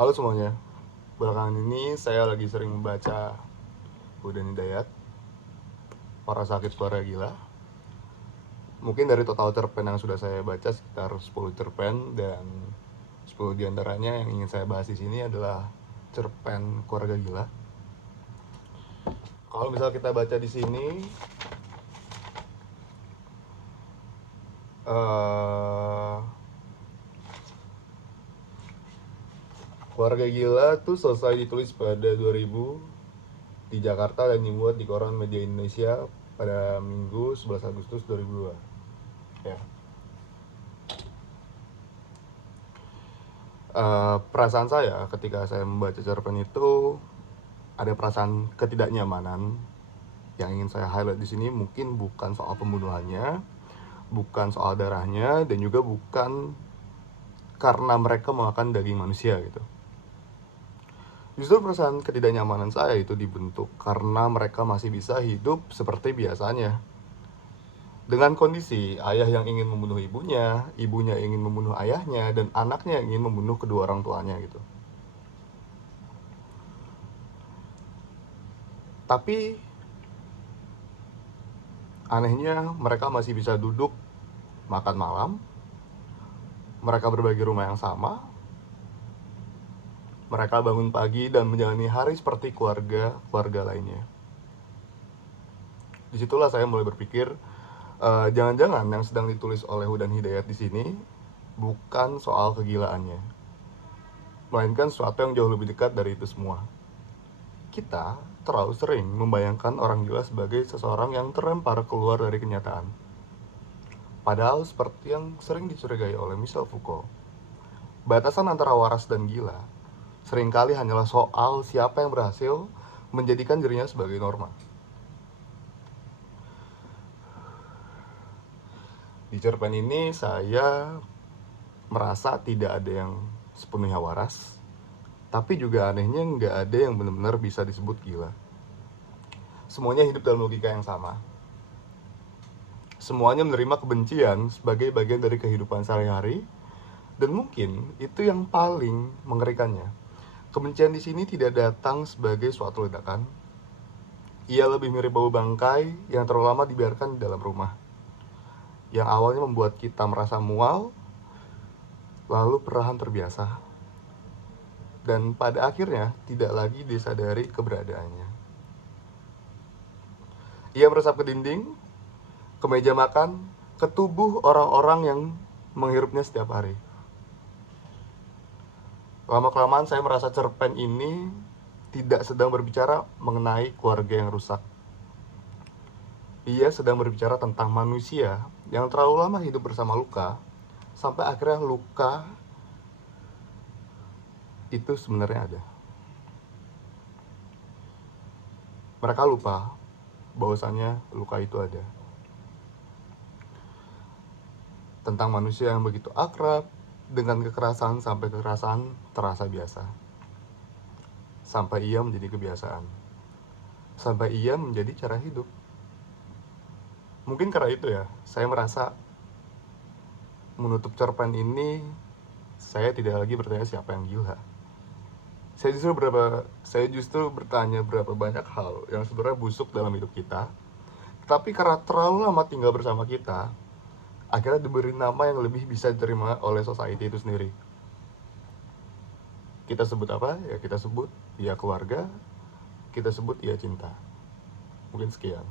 Halo semuanya, belakangan ini saya lagi sering membaca Hudan Hidayat, Para Sakit Keluarga Gila. Mungkin dari total cerpen yang sudah saya baca sekitar 10 cerpen, dan 10 diantaranya yang ingin saya bahas di sini adalah cerpen Keluarga Gila. Kalau misal kita baca di sini, eh Keluarga Gila tuh selesai ditulis pada 2000 di Jakarta dan dimuat di koran Media Indonesia pada Minggu 11 Agustus 2002. Ya. Perasaan saya ketika saya membaca cerpen itu ada perasaan ketidaknyamanan yang ingin saya highlight di sini. Mungkin bukan soal pembunuhannya, bukan soal darahnya, dan juga bukan karena mereka memakan daging manusia gitu. Justru perasaan ketidaknyamanan saya itu dibentuk karena mereka masih bisa hidup seperti biasanya. Dengan kondisi ayah yang ingin membunuh ibunya, ibunya ingin membunuh ayahnya, dan anaknya yang ingin membunuh kedua orang tuanya gitu. Tapi anehnya mereka masih bisa duduk makan malam, mereka berbagi rumah yang sama, mereka bangun pagi dan menjalani hari seperti keluarga lainnya. Disitulah saya mulai berpikir, jangan-jangan yang sedang ditulis oleh Hudan Hidayat di sini bukan soal kegilaannya, melainkan sesuatu yang jauh lebih dekat dari itu semua. Kita terlalu sering membayangkan orang gila sebagai seseorang yang terlempar keluar dari kenyataan. Padahal seperti yang sering dicurigai oleh Michel Foucault, batasan antara waras dan gila seringkali hanyalah soal siapa yang berhasil menjadikan dirinya sebagai norma. Di cerpen ini saya merasa tidak ada yang sepenuhnya waras, tapi juga anehnya nggak ada yang benar-benar bisa disebut gila. Semuanya hidup dalam logika yang sama. Semuanya menerima kebencian sebagai bagian dari kehidupan sehari-hari, dan mungkin itu yang paling mengerikannya. Kebencian di sini tidak datang sebagai suatu ledakan. Ia lebih mirip bau bangkai yang terlalu lama dibiarkan di dalam rumah, yang awalnya membuat kita merasa mual, lalu perlahan terbiasa, dan pada akhirnya tidak lagi disadari keberadaannya. Ia meresap ke dinding, ke meja makan, ke tubuh orang-orang yang menghirupnya setiap hari. Lama-kelamaan saya merasa cerpen ini tidak sedang berbicara mengenai keluarga yang rusak. Ia sedang berbicara tentang manusia yang terlalu lama hidup bersama luka, sampai akhirnya luka itu sebenarnya ada. Mereka lupa bahwasannya luka itu ada. Tentang manusia yang begitu akrab dengan kekerasan sampai kekerasan terasa biasa. Sampai ia menjadi kebiasaan. Sampai ia menjadi cara hidup. Mungkin karena itu ya, saya merasa menutup cerpen ini saya tidak lagi bertanya siapa yang gila. Saya justru bertanya berapa banyak hal yang sebenarnya busuk dalam hidup kita, tapi karena terlalu lama tinggal bersama kita, akhirnya diberi nama yang lebih bisa diterima oleh society itu sendiri. Kita sebut apa? Ya kita sebut ya keluarga, kita sebut ya cinta. Mungkin sekian.